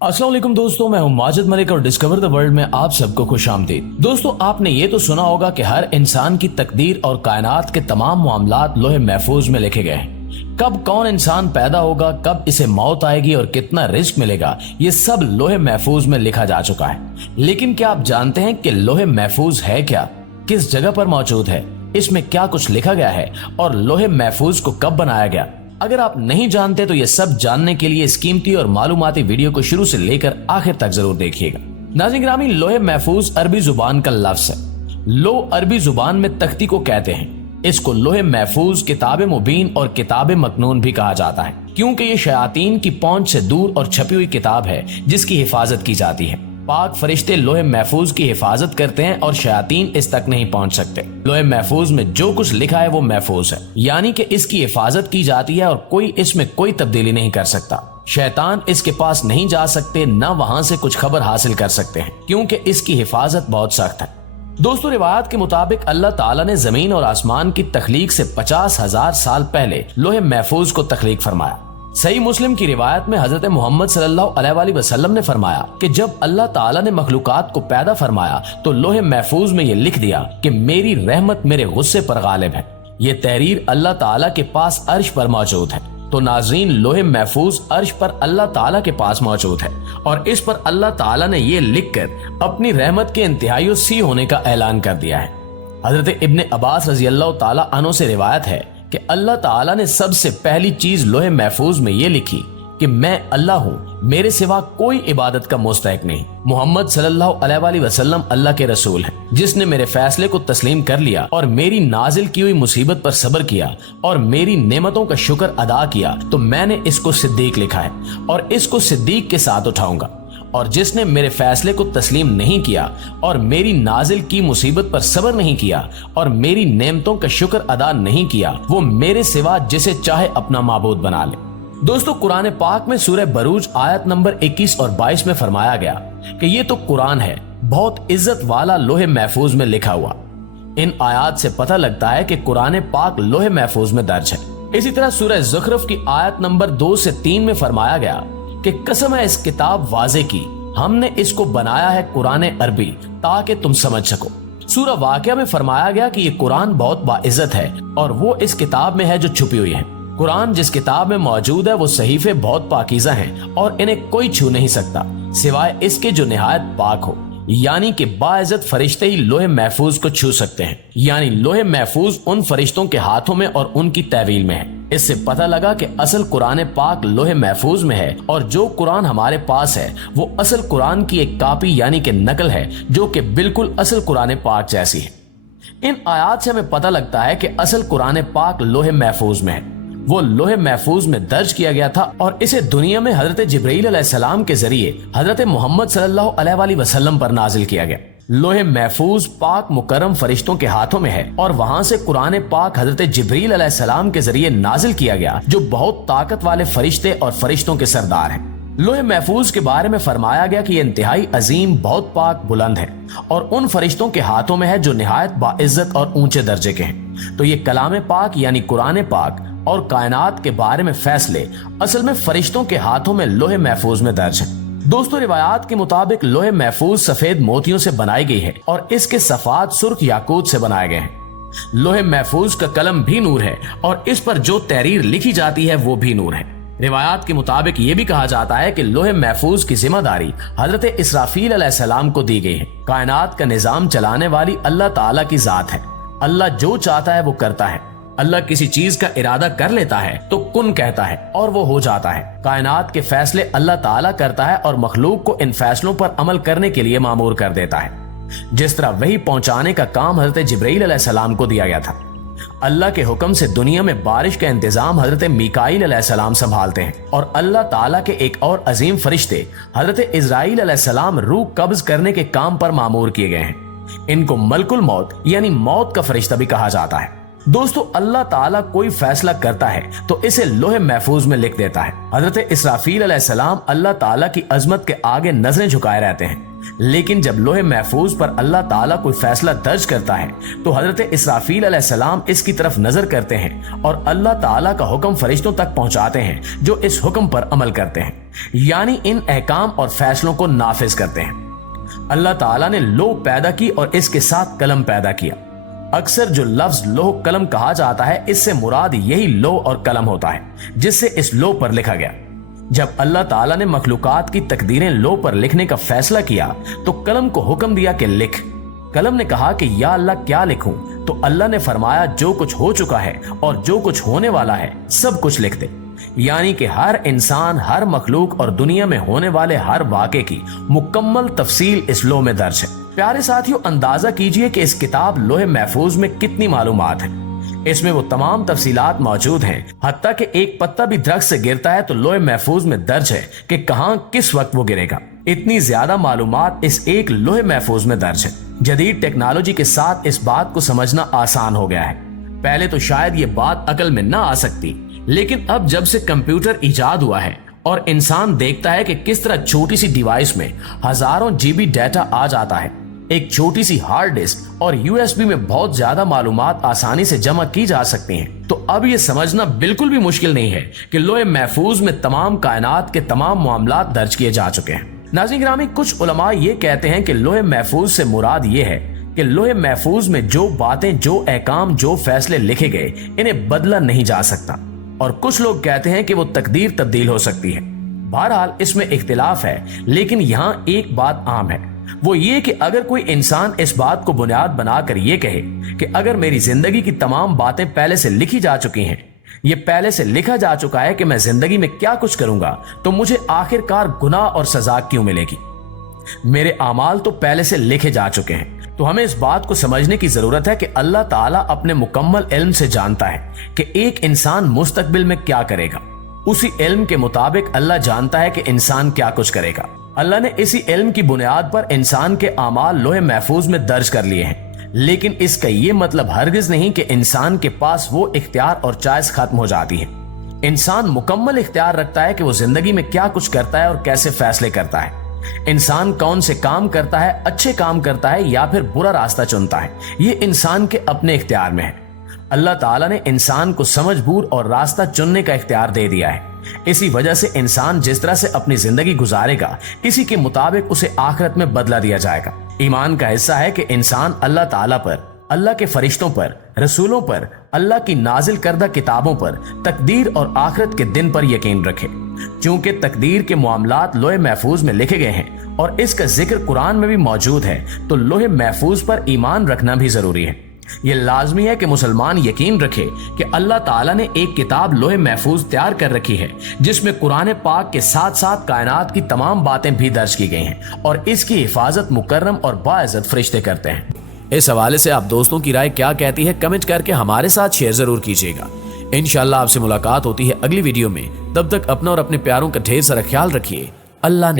अस्सलाम वालेकुम दोस्तों, मैं हूं माजिद मलिक और डिस्कवर द वर्ल्ड में आप सबको खुश आमदीद। दोस्तों, आपने ये तो सुना होगा कि हर इंसान की तकदीर और कायनात के तमाम मामलात लोहे महफूज में लिखे गए हैं। कब कौन इंसान पैदा होगा, कब इसे मौत आएगी और कितना रिस्क मिलेगा, ये सब लोहे महफूज में लिखा जा चुका है। लेकिन क्या आप जानते हैं कि लोहे महफूज है क्या, किस जगह पर मौजूद है, इसमें क्या कुछ लिखा गया है और लोहे महफूज को कब बनाया गया? अगर आप नहीं जानते तो ये सब जानने के लिए इस कीमती और मालूमाती वीडियो को शुरू से लेकर आखिर तक जरूर देखिएगा। नाज़रीन गिरामी, लोहे महफूज अरबी जुबान का लफ्ज है। लो अरबी जुबान में तख्ती को कहते हैं। इसको लोहे महफूज, किताब मुबीन और किताब मकनून भी कहा जाता है, क्योंकि ये शयातीन की पहुंच से दूर और छपी हुई किताब है जिसकी हिफाजत की जाती है। पाक फरिश्ते लोहे महफूज की हिफाजत करते हैं और शयातीन इस तक नहीं पहुंच सकते। लोहे महफूज में जो कुछ लिखा है वो महफूज है, यानी कि इसकी हिफाजत की जाती है और कोई इसमें कोई तब्दीली नहीं कर सकता। शैतान इसके पास नहीं जा सकते, न वहां से कुछ खबर हासिल कर सकते हैं, क्योंकि इसकी हिफाजत बहुत सख्त है। दोस्तों, रिवायत के मुताबिक अल्लाह ताला ने जमीन और आसमान की तख्लीक से 50,000 साल पहले लोहे महफूज को तख्लीक फरमाया। सही मुस्लिम की रिवायत में हजरत मोहम्मद सल्लल्लाहु अलैहि वसल्लम ने फरमाया कि जब अल्लाह ताला ने मखलूकात को पैदा फरमाया तो लोहे महफूज में ये लिख दिया कि मेरी रहमत मेरे गुस्से पर गालिब है। ये तहरीर अल्लाह ताला के पास अर्श पर मौजूद है। तो नाज़रीन, लोहे महफूज अर्श पर अल्लाह ताला के पास मौजूद है और इस पर अल्लाह ताला ने ये लिख कर अपनी रहमत के इंतहाई वसी होने का ऐलान कर दिया है। हजरत इब्ने अब्बास रजी अल्लाह ताला अन्हु से रिवायत है कि अल्लाह ताला ने सबसे पहली चीज लोहे महफूज में ये लिखी कि मैं अल्लाह हूँ, मेरे सिवा कोई इबादत का मुस्तहिक नहीं। मोहम्मद सल्लल्लाहु अलैहि वसल्लम अल्लाह के रसूल हैं, जिसने मेरे फैसले को तस्लीम कर लिया और मेरी नाजिल की हुई मुसीबत पर सब्र किया और मेरी नेमतों का शुक्र अदा किया, तो मैंने इसको सिद्दीक लिखा है और इसको सिद्दीक के साथ उठाऊंगा। और जिसने मेरे फैसले को तस्लीम नहीं किया और मेरी नाजिल की मुसीबत पर सब्र नहीं किया और मेरी नेमतों का शुक्र अदा नहीं किया, वो मेरे सिवा जिसे चाहे अपना माबूद बना ले। दोस्तों, कुरान पाक में सूरह बरूज आयत नंबर 21 और 22 में फरमाया गया कि ये तो कुरान है, बहुत इज्जत वाला लोहे महफूज में लिखा हुआ। इन आयात से पता लगता है कि कुरान पाक लोहे महफूज में दर्ज है। इसी तरह सूरह ज़ुखरुफ की आयत नंबर 2 से 3 में फरमाया गया कि कसम है इस किताब वाजे की, हमने इसको बनाया है कुरान अरबी ताकि तुम समझ सको। सूरह वाक़िया में फरमाया गया कि ये कुरान बहुत बाइज्जत है और वो इस किताब में है जो छुपी हुई है। कुरान जिस किताब में मौजूद है वो सहीफे बहुत पाकीज़ा हैं और इन्हें कोई छू नहीं सकता सिवाय इसके जो निहायत पाक हो, यानी कि बाइज्जत फरिश्ते ही लोहे महफूज को छू सकते हैं। यानी लोहे महफूज उन फरिश्तों के हाथों में और उनकी तहवील में है। इससे पता लगा कि असल कुरान पाक लोहे महफूज में है और जो कुरान हमारे पास है वो असल कुरान की एक कॉपी यानी कि नकल है, जो कि बिल्कुल असल कुरान पाक जैसी है। इन आयात से हमें पता लगता है कि असल कुरान पाक लोहे महफूज में है। वो लोहे महफूज में दर्ज किया गया था और इसे दुनिया में हजरत जिब्रील अलैहिस्सलाम के जरिए हजरत मोहम्मद सल्लल्लाहु अलैहि वसल्लम पर नाजिल किया गया। लोहे महफूज पाक मुकर्रम फरिश्तों के हाथों में है और वहां से कुरान पाक हजरत जिब्रील अलैहिस्सलाम के जरिए नाजिल किया गया, जो बहुत ताकत वाले फरिश्ते और फरिश्तों के सरदार हैं। लोहे महफूज के बारे में फरमाया गया कि ये इंतहाई अजीम, बहुत पाक, बुलंद है और उन फरिश्तों के हाथों में है जो निहायत बाइज्जत और ऊंचे दर्जे के हैं। तो ये कलाम पाक यानी कुरान पाक और कायनात के बारे में फैसले असल में फरिश्तों के हाथों में लोहे महफूज में दर्ज है। दोस्तों, रिवायात के मुताबिक लोहे महफूज सफेद मोतियों से बनाई गई है और इसके सफात सुर्ख याकूत से बनाए गए हैं। लोहे महफूज का कलम भी नूर है और इस पर जो तहरीर लिखी जाती है वो भी नूर है। रिवायात के मुताबिक ये भी कहा जाता है कि लोहे महफूज की जिम्मेदारी हजरत इसराफील अलैहिस्सलाम को दी गई है। कायनात का निजाम चलाने वाली अल्लाह ताला की जात है। अल्लाह जो चाहता है वो करता है। अल्लाह किसी चीज का इरादा कर लेता है तो कुन कहता है और वो हो जाता है। कायनात के फैसले अल्लाह ताला करता है और मखलूक को इन फैसलों पर अमल करने के लिए मामूर कर देता है। जिस तरह वही पहुंचाने का काम हजरत जिब्रील अलैहिस्सलाम को दिया गया था। अल्लाह के हुक्म से दुनिया में बारिश का इंतजाम हजरत मीकाईल अलैहिस्सलाम संभालते हैं और अल्लाह ताला के एक और अजीम फरिश्ते हजरत इजराइल अलैहिस्सलाम रूह कब्ज करने के काम पर मामूर किए गए हैं। इनको मलकुल मौत यानी मौत का फरिश्ता भी कहा जाता है। दोस्तों अल्लाह ताला कोई फैसला करता है तो इसे लोहे महफूज में लिख देता है। हजरत इसराफील अलैहिस्सलाम अल्लाह ताला की अजमत के आगे नजरें झुकाए रहते हैं, लेकिन जब लोहे महफूज पर अल्लाह ताला कोई फैसला दर्ज करता है तो हजरत इसराफील अलैहिस्सलाम इसकी तरफ नजर करते हैं और अल्लाह ताला का हुक्म फरिश्तों तक पहुंचाते हैं जो इस हुक्म पर अमल करते हैं, यानी इन अहकाम और फैसलों को नाफिज करते हैं। अल्लाह ताला ने लौह पैदा की और इसके साथ कलम पैदा किया। अक्सर जो लफ्ज लौह कलम कहा जाता है, इससे मुराद यही लौह और कलम होता है जिससे इस लौह पर लिखा गया। जब अल्लाह ताला ने मखलूकात की तकदीरें लौह पर लिखने का फैसला किया तो कलम को हुक्म दिया कि लिख। कलम ने कहा कि या अल्लाह क्या लिखूं, तो अल्लाह ने फरमाया जो कुछ हो चुका है और जो कुछ होने वाला है सब कुछ लिख दे। यानी कि हर इंसान, हर मखलूक और दुनिया में होने वाले हर वाक़े की मुकम्मल तफसील इस लौह में दर्ज है। प्यारे साथियों, अंदाजा कीजिए कि इस किताब लोहे महफूज में कितनी मालूमात है। इसमें वो तमाम तफसीलात मौजूद हैं, हत्ता कि एक पत्ता भी दरख्त से गिरता है तो लोहे महफूज में दर्ज है कि कहां किस वक्त वो गिरेगा। इतनी ज्यादा मालूमात इस एक लोहे महफूज में दर्ज है। जदीद टेक्नोलॉजी के साथ इस बात को समझना आसान हो गया है। पहले तो शायद ये बात अकल में ना आ सकती, लेकिन अब जब से कंप्यूटर इजाद हुआ है और इंसान देखता है कि किस तरह छोटी सी डिवाइस में हजारों जीबी डाटा आ जाता है, एक छोटी सी हार्ड डिस्क और यूएसबी में बहुत ज्यादा मालूमात आसानी से जमा की जा सकती हैं, तो अब ये समझना बिल्कुल भी मुश्किल नहीं है कि लोहे महफूज में तमाम कायनात के तमाम मामलात दर्ज किए जा चुके हैं। नाज़रीन गिरामी, कुछ उलमा ये कहते हैं कि लोहे महफूज से मुराद ये है कि लोहे महफूज में जो बातें, जो अहकाम, जो फैसले लिखे गए इन्हें बदला नहीं जा सकता, और कुछ लोग कहते हैं कि वो तकदीर तब्दील हो सकती है। बहरहाल इसमें इख्तिलाफ है, लेकिन यहाँ एक बात आम है, वो ये कि अगर कोई इंसान इस बात को बुनियाद बनाकर ये कहे कि अगर मेरी जिंदगी की तमाम बातें पहले से लिखी जा चुकी हैं, ये पहले से लिखा जा चुका है कि मैं जिंदगी में क्या कुछ करूंगा, तो मुझे आखिरकार गुनाह और सजा क्यों मिलेगी? मेरे अमाल तो पहले से लिखे जा चुके हैं। तो हमें इस बात को समझने की जरूरत है कि अल्लाह ताला अपने मुकम्मल इल्म से जानता है कि एक इंसान मुस्तकबिल में क्या करेगा। उसी इल्म के मुताबिक अल्लाह जानता है कि इंसान क्या कुछ करेगा। अल्लाह ने इसी इल्म की बुनियाद पर इंसान के अमाल लोहे महफूज में दर्ज कर लिए हैं, लेकिन इसका ये मतलब हरगिज नहीं कि इंसान के पास वो इख्तियार और चॉइस खत्म हो जाती है। इंसान मुकम्मल इख्तियार रखता है कि वो जिंदगी में क्या कुछ करता है और कैसे फैसले करता है। इंसान कौन से काम करता है, अच्छे काम करता है या फिर बुरा रास्ता चुनता है, ये इंसान के अपने इख्तियार में है। अल्लाह ताला ने इंसान को समझबूझ और रास्ता चुनने का इख्तियार दे दिया है। इसी वजह से इंसान जिस तरह से अपनी जिंदगी गुजारेगा, इसी के मुताबिक उसे आखिरत में बदला दिया जाएगा। ईमान का हिस्सा है कि इंसान अल्लाह ताला पर, अल्लाह के फरिश्तों पर, रसूलों पर, अल्लाह की नाजिल करदा किताबों पर, तकदीर और आखिरत के दिन पर यकीन रखे। क्योंकि तकदीर के मामलात लोहे महफूज में लिखे गए हैं और इसका जिक्र कुरान में भी मौजूद है, तो लोहे महफूज पर ईमान रखना भी जरूरी है। ये लाजमी है कि मुसलमान यकीन रखे कि अल्लाह ताला ने एक किताब लोहे महफूज तैयार कर रखी है, जिसमें कुरान पाक के साथ साथ कायनात की तमाम बातें भी दर्ज की गई हैं और इसकी हिफाजत मुकर्रम और बाइज्जत फरिश्ते करते हैं। इस हवाले से आप दोस्तों की राय क्या कहती है, कमेंट करके हमारे साथ शेयर जरूर कीजिएगा। इंशाअल्लाह आपसे मुलाकात होती है अगली वीडियो में। तब तक अपना और अपने प्यारों का ढेर सारा ख्याल रखिए। अल्लाह ने